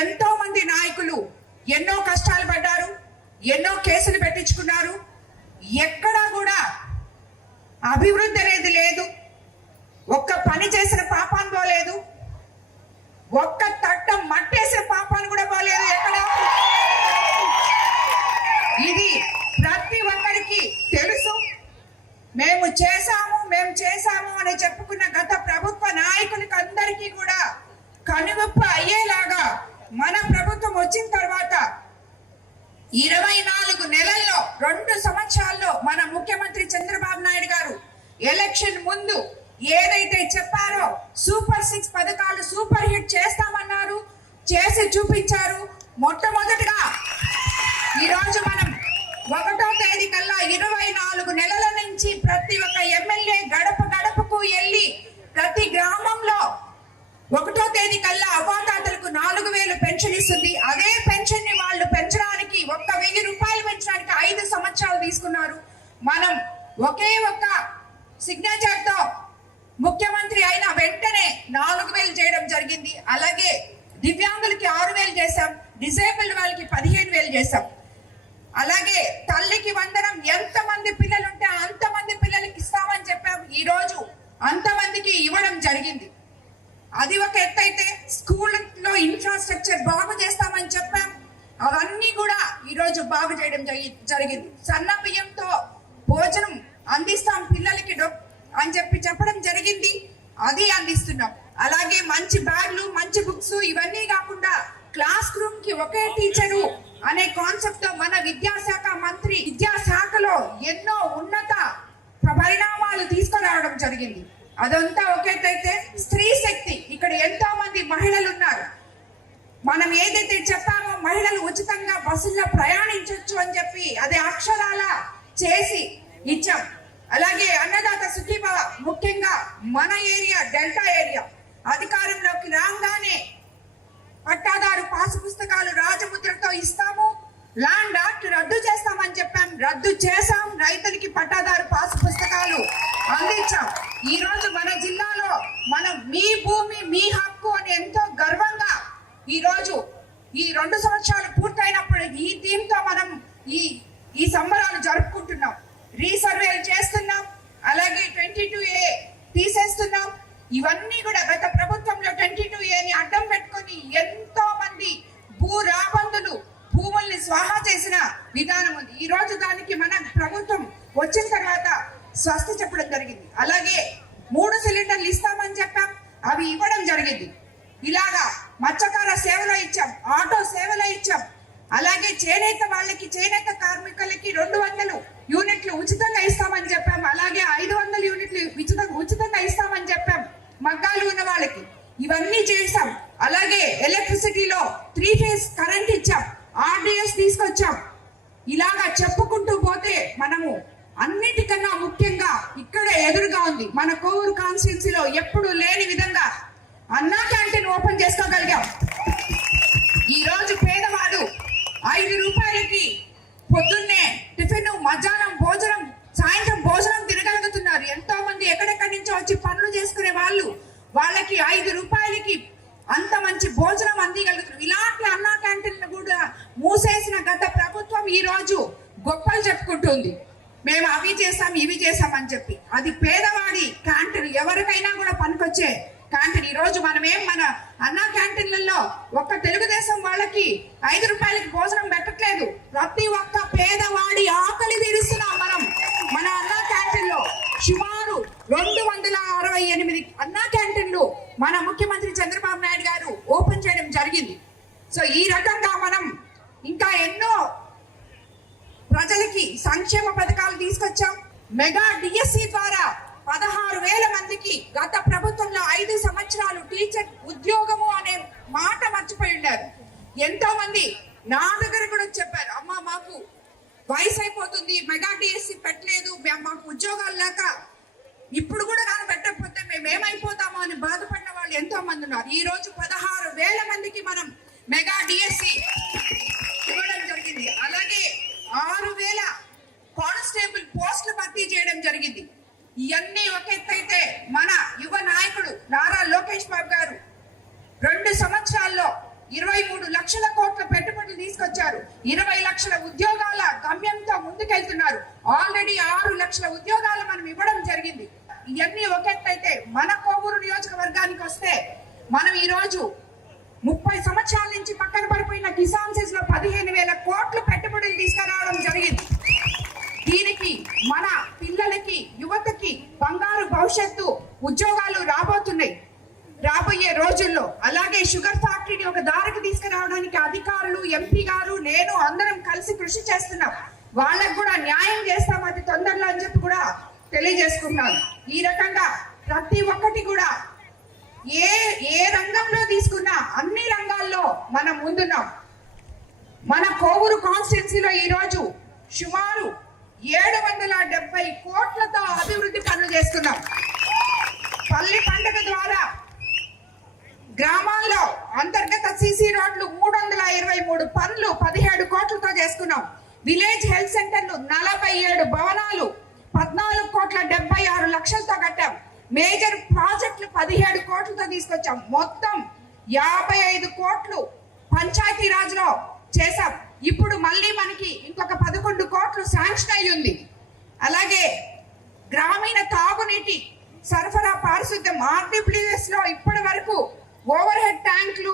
ఎంతో మంది నాయకులు ఎన్నో కష్టాలు పడ్డారు, ఎన్నో కేసులు పెట్టించుకున్నారు. ఎక్కడా కూడా అభివృద్ధి అనేది లేదు. ఒక్క పని చేసిన పాపాన్ని పోలేదు, ఒక్క తట్టం మట్టేసిన పాపాన్ని కూడా పోలేదు ఎక్కడ. ఇది ప్రతి ఒక్కరికి తెలుసు. మేము చేశాము అని చెప్పుకున్న గత ప్రభుత్వ నాయకులకి అందరికీ కూడా కనువిప్పు అయ్యేలాగా మన ప్రభుత్వం వచ్చిన తర్వాత 24 నెలల్లో 2 సంవత్సరాల్లో మన ముఖ్యమంత్రి చంద్రబాబు నాయుడు గారు ఎలక్షన్ ముందు ఏదైతే చెప్పారో సూపర్ 6 పథకాలు సూపర్ హిట్ చేస్తామన్నారు, చేసి చూపించారు. మొట్టమొదటిగా ఈరోజు మనం 1వ తేదీ కల్లా 24 నెలల నుంచి ప్రతి ఒక్క ఎమ్మెల్యే గడప గడపకు వెళ్ళి ప్రతి గ్రామంలో 1వ తేదీ కల్లా అవ్వాతాతలకు 4000 పెన్షన్ ఇస్తుంది. అదే పెన్షన్ ని వాళ్ళు పెంచడానికి 1000 రూపాయలు పెంచడానికి 5 సంవత్సరాలు తీసుకున్నారు. మనం ఒకే ఒక్క సిగ్నేచర్ తో ముఖ్యమంత్రి అయిన వెంటనే 4000 చేయడం జరిగింది. అలాగే దివ్యాంగులకి 6000 చేశాం, డిసేబుల్డ్ వాళ్ళకి 15000 చేశాం. అలాగే తల్లికి వందనం, ఎంతమంది పిల్లలు ఉంటే అంతమంది పిల్లలకి ఇస్తామని చెప్పాం. ఈ రోజు అంతమందికి ఇవ్వడం జరిగింది. అది ఒక ఎత్తు అయితే స్కూల్లో ఇన్ఫ్రాస్ట్రక్చర్ బాగు చేస్తామని చెప్పాం. అవన్నీ కూడా ఈరోజు బాగు చేయడం జరిగింది. సన్న బియ్యంతో భోజనం అందిస్తాం పిల్లలకి అని చెప్పడం జరిగింది. అది అందిస్తున్నాం. అలాగే మంచి బ్యాగ్లు, మంచి బుక్స్, ఇవన్నీ కాకుండా క్లాస్ రూమ్ కి ఒకే టీచరు అనే కాన్సెప్ట్ తో మన విద్యాశాఖ మంత్రి విద్యాశాఖలో ఎన్నో ఉన్నత పరిణామాలు తీసుకురావడం జరిగింది. అదంతా ఒకేటైతే స్త్రీ శక్తి, ఇక్కడ ఎంతో మంది మహిళలు ఉన్నారు. మనం ఏదైతే చెప్పామో మహిళలు ఉచితంగా బస్సుల్లో ప్రయాణించవచ్చు అని చెప్పి అది అక్షరాల చేసి ఇచ్చాం. అలాగే అన్నదాత సుఖీభవ, ముఖ్యంగా మన ఏరియా డెల్టా ఏరియా అధికారంలోకి రాగానే పట్టాదారు పాసు పుస్తకాలు రాజముద్రతో ఇస్తాము, ల్యాండ్ యాక్ట్ రద్దు చేస్తామని చెప్పాం, రద్దు చేశాం. రైతులకి పట్టాదారు పాసు పుస్తకాలు అందించాం. ఈ రోజు మన జిల్లాలో మనం మీ భూమి మీ హక్కు అని ఎంతో గర్వంగా ఈ రోజు ఈ 2 సంవత్సరాలు పూర్తయినప్పుడు ఈ థీమ్తో మనం ఈ సంబరాలు జరుపుకుంటున్నాం. రీసర్వేలు చేస్తున్నాం. అలాగే 22A తీసేస్తున్నాం. ఇవన్నీ కూడా గత ప్రభుత్వంలో 22Aని అడ్డం పెట్టుకొని ఎంతో మంది భూ రాబందులు భూముల్ని స్వాహా చేసిన విధానం ఉంది. ఈ రోజు దానికి మన ప్రభుత్వం వచ్చిన తర్వాత స్వస్తి చెప్పడం జరిగింది. అలాగే 3 సిలిండర్లు ఇస్తామని చెప్పాం, అవి ఇవ్వడం జరిగింది. ఇలాగా మత్స్యకార సేవలో ఇచ్చాం, ఆటో సేవలో ఇచ్చాం. అలాగే చేనేత వాళ్ళకి, చేనేత కార్మికులకి 200 యూనిట్లు ఉచితంగా ఇస్తామని చెప్పాం. అలాగే 500 యూనిట్లు ఉచితంగా ఇస్తామని చెప్పాం మగ్గాలు ఉన్న వాళ్ళకి. ఇవన్నీ చేసాం. అలాగే ఎలక్ట్రిసిటీలో 3 ఫేజ్ కరెంట్ ఇచ్చాం, RDS తీసుకొచ్చాం. ఇలాగా చెప్పుకుంటూ పోతే మనము అన్నిటికన్నా ముఖ్యంగా ఇక్కడ ఎదురుగా ఉంది మన కోవూరు కాన్స్టిట్యున్సీలో ఎప్పుడు లేని విధంగా అన్నా క్యాంటీన్ ఓపెన్ చేసుకోగలిగాం. ఈ రోజు పేదవాడు 5 రూపాయలకి పొద్దున్నే టిఫిన్, మధ్యాహ్నం భోజనం, సాయంత్రం భోజనం తినగలుగుతున్నారు. ఎంతో మంది ఎక్కడెక్కడి నుంచో వచ్చి పనులు చేసుకునే వాళ్ళకి 5 రూపాయలకి అంత మంచి భోజనం అందిగలుగుతున్నారు. ఇలాంటి అన్నా క్యాంటీన్లు కూడా మూసేసిన గత ప్రభుత్వం ఈ రోజు గొప్పలు చెప్పుకుంటుంది. మేము అవి చేసాం, ఇవి చేసాం అని చెప్పి. అది పేదవాడి క్యాంటీన్, ఎవరికైనా కూడా పనికొచ్చే క్యాంటీన్. ఈ రోజు మనమేం మన అన్నా క్యాంటీన్లలో ఒక్క తెలుగుదేశం వాళ్ళకి 5 రూపాయలకి భోజనం పెట్టట్లేదు. ప్రతి ఒక్క పేదవాడి ఆకలి తీరుస్తున్నాం మనం మన అన్నా క్యాంటీన్లో. సుమారు 268 అన్నా క్యాంటీన్లు మన ముఖ్యమంత్రి చంద్రబాబు నాయుడు గారు ఓపెన్ చేయడం జరిగింది. సో ఈ రకంగా మనం ఇంకా ఎన్నో ప్రజలకి సంక్షేమ పథకాలు తీసుకొచ్చాం. మెగా డిఎస్సి ద్వారా 16,000 మందికి గత ప్రభుత్వంలో 5 సంవత్సరాలు టీచర్ ఉద్యోగము అనే మాట మర్చిపోయి ఉన్నారు. ఎంతో మంది నా దగ్గర కూడా చెప్పారు, అమ్మ మాకు వయసు అయిపోతుంది, మెగా డిఎస్సి పెట్టలేదు, మాకు ఉద్యోగాలు లేక ఇప్పుడు కూడా కానీ పెట్టకపోతే మేము ఏమైపోతామో అని బాధపడిన వాళ్ళు ఎంతో మంది ఉన్నారు. ఈ రోజు 16,000 మందికి మనం మెగా డిఎస్సి ఇవ్వడం జరిగింది. అలాగే 6,000 కానిస్టేబుల్ పోస్టులు భర్తీ చేయడం జరిగింది. ఇవన్నీ ఒక ఎత్తైతే మన యువ నాయకుడు నారా లోకేష్ బాబు గారు 2 సంవత్సరాల్లో 23 తీసుకొచ్చారు. 20 లక్షల ఉద్యోగాల గమ్యంతో ముందుకెళ్తున్నారు. ఆల్రెడీ 6 లక్షల ఉద్యోగాలు మనం ఇవ్వడం జరిగింది. ఇవన్నీ ఒక ఎత్తు అయితే మన కోవూరు నియోజకవర్గానికి వస్తే మనం ఈ రోజు 30 సంవత్సరాల నుంచి పక్కన పడిపోయిన కిసాన్ సెస్ లో 15,000 కోట్లు పెట్టుబడులు తీసుకురావడం జరిగింది. దీనికి మన పిల్లలకి, యువతకి బంగారు భవిష్యత్తు, ఉద్యోగాలు రాబోతున్నాయి రాబోయే రోజుల్లో. అలాగే షుగర్ ఫ్యాక్టరీని ఒక దారికి తీసుకురావడానికి అధికారులు, ఎంపీ గారు, నేను అందరం కలిసి కృషి చేస్తున్నాం. వాళ్ళకు కూడా న్యాయం చేస్తాం అతి తొందరలో అని చెప్పి కూడా తెలియజేసుకుంటాను. ఈ రకంగా ప్రతి ఒక్కటి కూడా ఏ రంగంలో తీసుకున్నా అన్ని రంగాల్లో మనం ముందున్నాం. మన కోవూరు కాన్స్టిట్యున్సీలో ఈ రోజు సుమారు 770 కోట్లతో అభివృద్ధి పనులు చేసుకున్నాం. పల్లి పండుగ ద్వారా గ్రామాల్లో అంతర్గత సిసి రోడ్లు 323 పనులు 17 కోట్లతో చేసుకున్నాం. విలేజ్ హెల్త్ సెంటర్లు 47 భవనాలు 14,76,00,000తో కట్టాం. మేజర్ ప్రాజెక్టులు 17 కోట్లతో తీసుకొచ్చాం. మొత్తం 55 కోట్లు పంచాయతీ రాజ్ లో చేశాం. ఇప్పుడు మళ్ళీ మనకి ఇంకొక 11 కోట్లు శాంక్షన్ అయ్యి ఉంది. అలాగే గ్రామీణ తాగునీటి సరఫరా పారిశుద్ధ్యం ఆర్డబ్ల్యూఎస్ లో ఇప్పటి వరకు ఓవర్ హెడ్ ట్యాంకులు,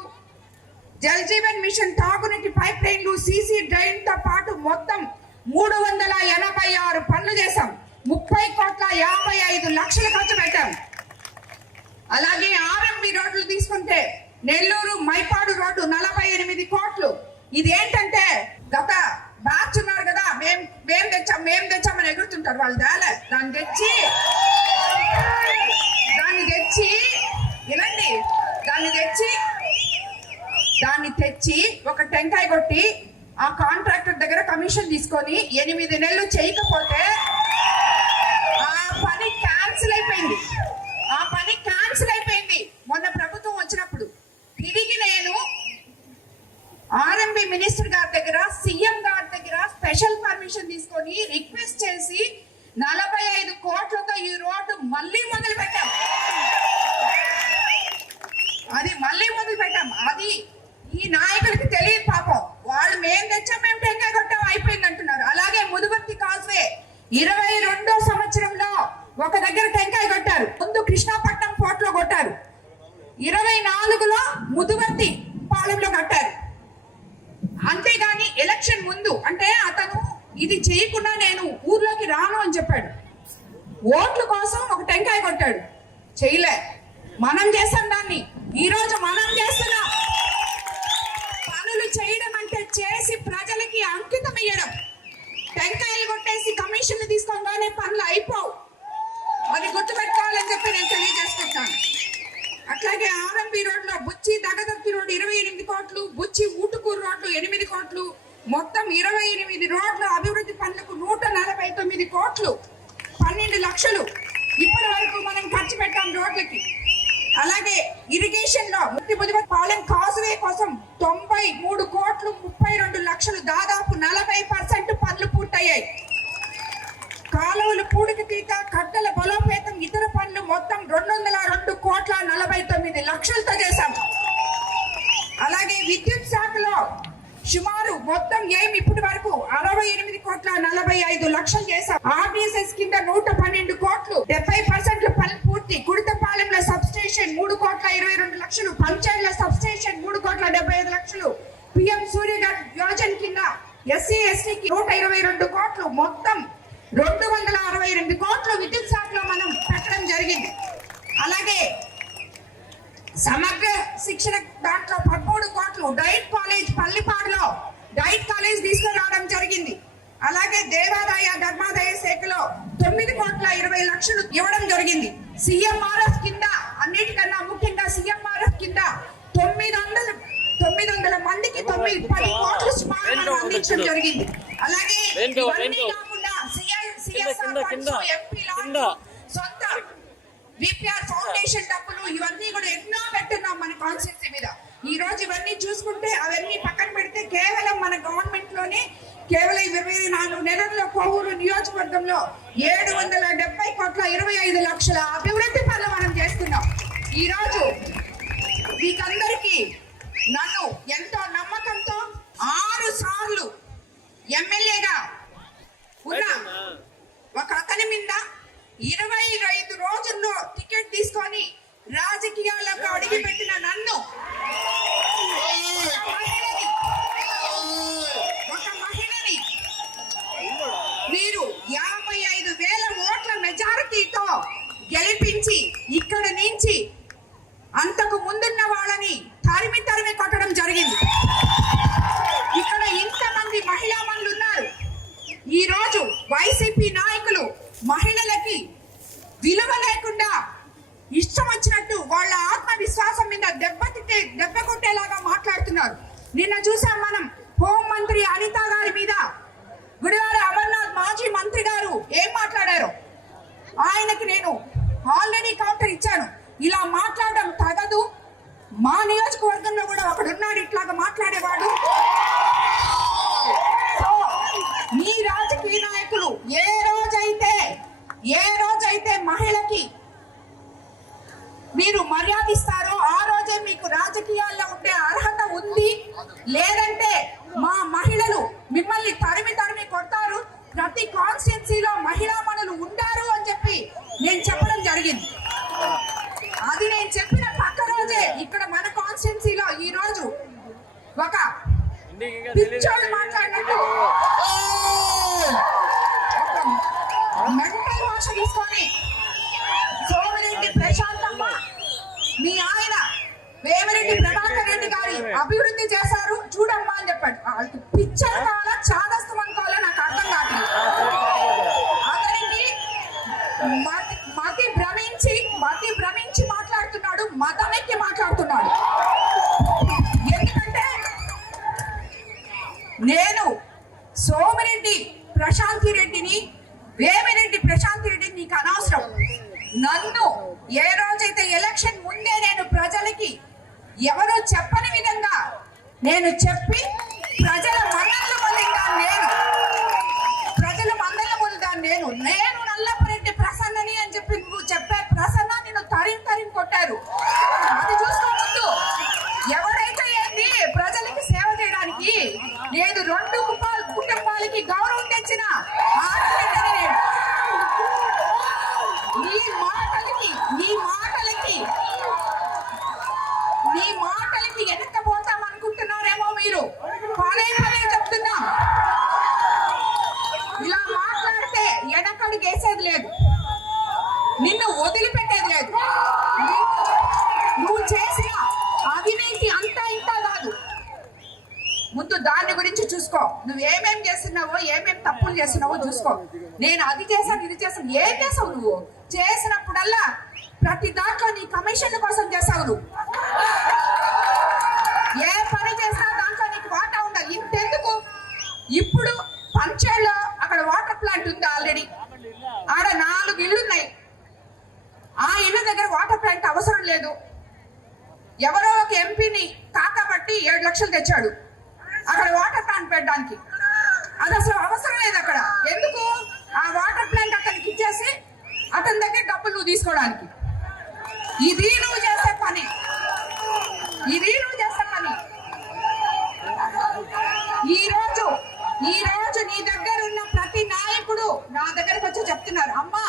జల్ జీవన్ మిషన్ తాగునీటి పైప్ లైన్లు, సీసీ డ్రైన్ తో పాటు మొత్తం 386 పనులు చేశాం. 30,55,00,000 ఖర్చు పెట్టాం. అలాగే ఆర్ఎంబి రోడ్లు తీసుకుంటే నెల్లూరు మైపాడు రోడ్డు 48 కోట్లు. ఇదేంటంటే గత బ్యాచ్ ఉన్నారు కదా, మేము తెచ్చామని ఎగురుతుంటారు వాళ్ళు. దాన్ని తెచ్చి ఒక టెంకాయ కొట్టి ఆ కాంట్రాక్టర్ దగ్గర కమిషన్ తీసుకొని 8 నెలలు చేయకపోతే ఆ పని క్యాన్సిల్ అయిపోయింది. మొన్న ప్రభుత్వం వచ్చినప్పుడు తిరిగి నేను ఆర్ఎంబి మినిస్టర్ గారి దగ్గర, సీఎం గారి దగ్గర స్పెషల్ పర్మిషన్ తీసుకొని రిక్వెస్ట్ చేసి 45 కోట్లతో ఈ రోడ్డు మళ్ళీ మొదలు పెట్టాం. అది ఈ నాయకులకి తెలియదు పాపం. వాళ్ళు మేము టెంకాయ కొట్టాం అయిపోయింది అంటున్నారు. అలాగే ముదువర్తి కాజ్వే 22వ సంవత్సరంలో ఒక దగ్గర టెంకాయ కొట్టారు. ముందు కృష్ణాపట్నం పోర్ట్ లో కొట్టారు. 24లో ముదువర్తి పాలెంలో కట్టారు. అంతేగాని ఎలక్షన్ ముందు అంటే అతను ఇది చేయకుండా నేను ఊర్లోకి రాను అని చెప్పాడు. ఓట్ల కోసం ఒక టెంకాయ కొట్టాడు. చేయలే. మనం చేసాం దాన్ని. ఈ రోజు మనం చేస్తున్నాం. పనులు చేయడం అంటే చేసి ప్రజలకి అంకితం ఇయ్యడం. టెంకాయలు కొట్టేసి కమిషన్లు తీసుకోగానే పనులు అయిపోవు. అది గుర్తుపెట్టుకోవాలని చెప్పి నేను తెలియజేసుకుంటాను. అట్లాగే ఆర్ఎంబి రోడ్ లో బుచ్చి దగదర్తి రోడ్ 28 కోట్లు, బుచ్చి ఊటుకూరు రోడ్లు 8 కోట్లు, మొత్తం 28 రోడ్ల అభివృద్ధి పనులకు 149 కోట్లు 12 లక్షలు ఇప్పటి వరకు మనం ఖర్చు పెట్టాం రోడ్లకి. అలాగే ఇరిగేషన్ లో పాలెం కాజువే కోసం 93 కోట్లు 32 లక్షలు, దాదాపు 40% పనులు పూర్తయ్యాయి. కాలువలు పూడికి తీత, కట్టల బలోపేతం, ఇతర పనులు మొత్తం 202 కోట్ల 49 లక్షలతో చేశాం. అలాగే విద్యుత్ శాఖలో సుమారు మొత్తం ఇప్పటి వరకు 68 కోట్ల 45 లక్షలు చేశాం. ఆర్డీఎస్ఎస్ కింద 112 కోట్లు 70% పనులు పూర్తి. కుడితపాలెంలో సబ్ స్టేషన్ 3 కోట్ల 22 లక్షలు, పంచాయతీల సబ్ స్టేషన్ 3 కోట్ల 75 లక్షలు, పిఎం సూర్యఘర్ యోజన కింద ఎస్సీ ఎస్టీకి 122 కోట్లు, మొత్తం 262 కోట్లు విద్యుత్ శాఖలో మనం పెట్టడం జరిగింది. అలాగే సమగ్ర శిక్షణ దాంట్లో 13 కోట్లు, డైట్ కాలేజ్ పల్లిపాడులో డైట్ కాలేజ్ తీసుకురావడం జరిగింది. అలాగే దేవాదాయ ధర్మాదాయ శాఖలో 9 కోట్ల 20 లక్షలు ఇవ్వడం జరిగింది. సిఎంఆర్ఎఫ్ కింద అన్నిటికన్నా ముఖ్యంగా సిఎంఆర్ఎఫ్ కింద 900 మందికి 10 కోట్లు స్మారకాలు అందించడం జరిగింది. అలాగే ఇవన్నీ కాకుండా సొంత విపిఆర్ ఫౌండేషన్ డబ్బులు ఇవన్నీ కూడా ఎన్నో పెట్టున్నాం మన కాన్స్టిట్యూన్సీ మీద. ఈ రోజు ఇవన్నీ చూసుకుంటే అవన్నీ పక్కన పెడితే కేవలం మన గవర్నమెంట్ లోనే కేవలం 24 నెలల్లో కోవూరు నియోజకవర్గంలో 770 కోట్ల 25 లక్షల అభివృద్ధి పనులు మనం చేస్తున్నాం. ఈ రోజు మీకందరికీ నన్ను ఎంతో నమ్మకంతో 6 సార్లు ఎమ్మెల్యేగా ఉన్న ఒక అతని మీద 25 రోజుల్లో టికెట్ తీసుకొని రాజకీయాలకు అడిగిపెట్టిన నన్ను ఒక మహిళని మీరు 55,000 ఓట్ల మెజారిటీతో గెలిపించి ఇక్కడ నుంచి అంతకు ముందున్న వాళ్ళని తరిమి కొట్టడం జరిగింది. ఇక్కడ ఇంతమంది మహిళా మనులు ఉన్నారు. ఈ రోజు వైసీపీ నాయకులు మహిళలకి విలువ లేకుండా ఇష్టం వచ్చినట్టు వాళ్ళ ఆత్మవిశ్వాసం మీద దెబ్బ కొట్టేలాగా మాట్లాడుతున్నారు. నిన్న చూసాం మనం హోం మంత్రి అనిత గారి మీద గుడివాడ అమర్నాథ్ మాజీ మంత్రి గారు ఏం మాట్లాడారు. ఆయనకి నేను ఆల్రెడీ కౌంటర్ ఇచ్చాను. ఇలా మాట్లాడడం తగదు. మా నియోజకవర్గంలో కూడా ఒకడున్నాడు ఇట్లాగా మాట్లాడేవాడు. మీ రాజకీయ నాయకులు ఏ రోజైతే మహిళకి మీరు మర్యాదిస్తారో ఆ రోజే మీకు రాజకీయాల్లో ఉండే అర్హత ఉంది. లేదంటే మా మహిళలు మిమ్మల్ని తరిమి కొడతారు. ప్రతి కాన్స్టిట్యున్సీలో మహిళా మనులు ఉండారు అని చెప్పి నేను చెప్పడం జరిగింది. అది నేను చెప్పిన పక్క రోజే ఇక్కడ మన కాన్స్టిట్యున్సీలో ఈ రోజు ఒక పిచ్చోడు మాట్లాడినట్టు మెంటల్ భాష తీసుకొని సోమిరెడ్డి ప్రశాంతమ్మ మీ ఆయన వేమిరెడ్డి ప్రభాకర్ రెడ్డి గారి అభివృద్ధి చేశారు చూడమ్మా అని చెప్పాడు. పిచ్చర్ కావాలా చాదస్తం అనుకోవాలా నాకు అర్థం కాదు. అతనికి మతి భ్రమించి మాట్లాడుతున్నాడు, మతమెక్కి మాట్లాడుతున్నాడు. ఎందుకంటే నేను సోమిరెడ్డి ప్రశాంతి రెడ్డిని వేమిరెడ్డి ప్రశాంతి రెడ్డిని నీకు అనవసరం. నన్ను ఏ రోజైతే ఎలక్షన్ ముందే నేను ప్రజలకి ఎవరో చెప్పని విధంగా నేను చెప్పి ప్రజల మన్ననలు పొందాను. నేను నల్లపరెడ్డి ప్రసన్నని అని చెప్పి నువ్వు చెప్పే ప్రసన్న నిన్ను తరిం కొట్టారు. అది చూసుకో ముందు. ఎవరైతే ఏంటి ప్రజలకి సేవ చేయడానికి నేను 2 కుటుంబాలకి గౌరవం తెచ్చిన ఆడబిడ్డని నేను. నీ మాటలకి వెనక్కపోతాం అనుకుంటున్నారేమో మీరు. పదే చెప్తున్నా, ఇలా మాట్లాడితే వెనకడుగేసేది లేదు, నిన్ను వదిలిపెట్టేది లేదు. నువ్వు చేసిన అవినీతి అంతా ఇంత కాదు. ముందు దాని గురించి చూసుకో. నువ్వు ఏమేం చేస్తున్నావో ఏమేం తప్పులు చేస్తున్నావో చూసుకో. నేను అది చేశాను ఇది చేశాను. ఏం చేసావు నువ్వు? చేసినప్పుడల్లా ప్రతి దాంట్లో నీ కమిషన్ కోసం చేసావు. నువ్వు ఏ పని చేసినా దాంట్లో నీకు వాటా ఉండాలి. ఇంతెందుకు, ఇప్పుడు పంచేలో అక్కడ వాటర్ ప్లాంట్ ఉంది ఆల్రెడీ. ఆడ 4 ఇళ్ళు ఉన్నాయి. ఆ ఇళ్ళ దగ్గర వాటర్ ప్లాంట్ అవసరం లేదు. ఎవరో ఒక ఎంపీని కాకబట్టి 7 లక్షలు తెచ్చాడు అక్కడ వాటర్ ప్లాంట్ పెట్టడానికి. అది అసలు అవసరం లేదు అక్కడ. ఎందుకు? ఆ వాటర్ ప్లాంట్ అతనికి ఇచ్చేసి అతని దగ్గర డబ్బులు నువ్వు తీసుకోవడానికి. ఇది నువ్వు చేసే పని. ఈ రోజు నీ దగ్గర ఉన్న ప్రతి నాయకుడు నా దగ్గరకు వచ్చి చెప్తున్నారు, అమ్మా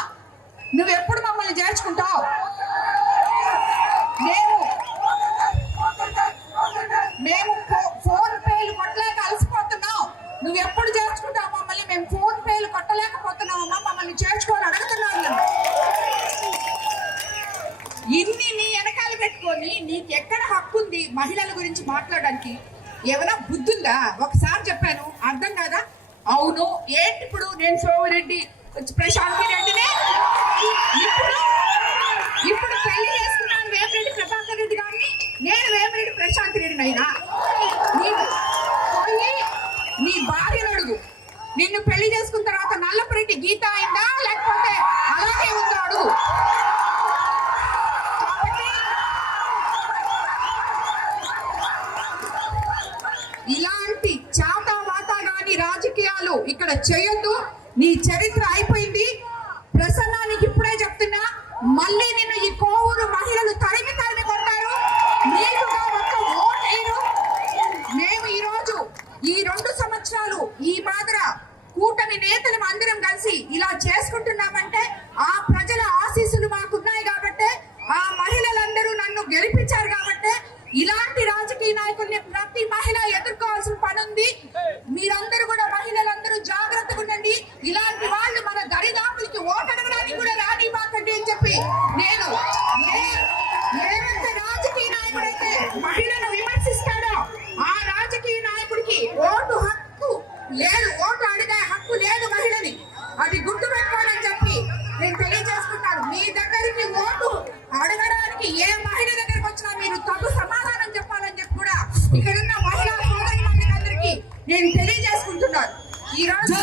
నువ్వు ఎప్పుడు మమ్మల్ని చేర్చుకుంటావు? మేము ఫోన్ పేలు కొట్టలేక అలసిపోతున్నాం. నువ్వు ఎప్పుడు చేర్చుకుంటావు మమ్మల్ని? మేము ఫోన్ పేలు కొట్టలేకపోతున్నామమ్మా, మమ్మల్ని చేర్చుకోవాలని అడుగుతున్నాను. ఇన్ని నీ వెనకాల పెట్టుకొని నీకు ఎక్కడ హక్కు ఉంది మహిళల గురించి మాట్లాడడానికి? ఏమైనా బుద్ధి ఉందా? ఒకసారి చెప్పాను అర్థం కాదా? అవును ఏంటి ఇప్పుడు నేను సోమిరెడ్డి ప్రశాంతి రెడ్డినే ఇప్పుడు పెళ్లి చేసుకున్నాను వేమిరెడ్డి ప్రభాకర్ రెడ్డి గారిని. నేను వేమిరెడ్డి ప్రశాంతి రెడ్డిని అయినా పోయి నీ భార్యను అడుగు. నిన్ను పెళ్లి చేసుకున్న తర్వాత నల్లపరెడ్డి గీత అయిందా లేకపోతే అలాగే ఉందో అడుగు. ఇలాంటి చాతావాతాగాని రాజకీయాలు ఇక్కడ చేయొద్దు. నీ చరిత్ర అయిపోయింది. ప్రసన్నానికి ఇప్పుడే చెప్తున్నా, మళ్ళీ నిన్ను ఈ కోవూరు మహిళలు తరిమి కొడతారు. నీకుగా ఒక్క ఓటేరు. మేము ఈ రోజు ఈ 2 సంవత్సరాలు ఈ మాదిరి ఇక్కడున్న మహిళా సోదరులందరికీ నేను తెలియజేసుకుంటున్నాను. ఈ రోజు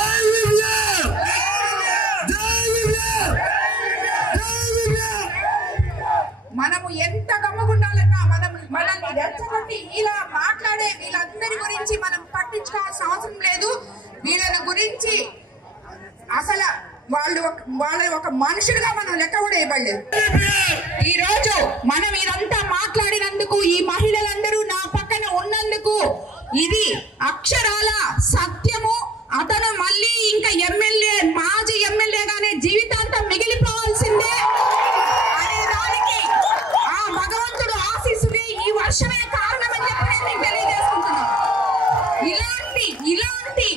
మనము ఎంత గమ్మగుండాలన్నా మనల్ని రెచ్చగొట్టి ఇలా మాట్లాడే వీళ్ళందరి గురించి మనం పట్టించుకోవాల్సిన అవసరం లేదు. వీళ్ళని గురించి అసలు వాళ్ళ ఒక మనుషులుగా మనం లెక్క కూడా ఇవ్వలేదు. ఈ రోజు మనం ఇదంతా మాట్లాడినందుకు, ఈ మహిళలందరూ నా పక్కన ఉన్నందుకు ఇది అక్షరాల సత్యము. అతను మళ్ళీ ఇంకా మాజీ ఎమ్మెల్యేగానే జీవితాంతం మిగిలిపోవాల్సిందే అనే దానికి ఆ భగవంతుడు ఆశీస్సుని ఈ వర్షమే కారణమని చెప్పి నేను తెలియజేసుకుంటున్నాను. ఇలాంటి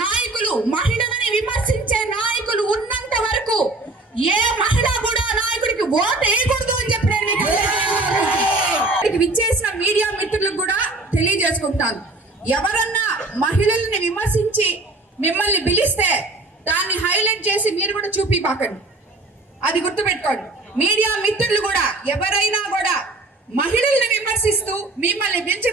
నాయకులు, మహిళలని విమర్శించే నాయకులు ఉన్నంత వరకు ఏ మహిళ కూడా నాయకుడికి ఓటు వేయకూడదు అని చెప్పి నేను విచ్చేసిన మీడియా మిత్రులకు కూడా తెలియజేసుకుంటాను. ఎవరన్నా మహిళల్ని విమర్శించి మిమ్మల్ని పిలిస్తే దాన్ని హైలైట్ చేసి మీరు కూడా చూపిపాకండి. అది గుర్తుపెట్టుకోండి. మీడియా మిత్రులు కూడా ఎవరైనా కూడా మహిళల్ని విమర్శిస్తూ మిమ్మల్ని పిలిచి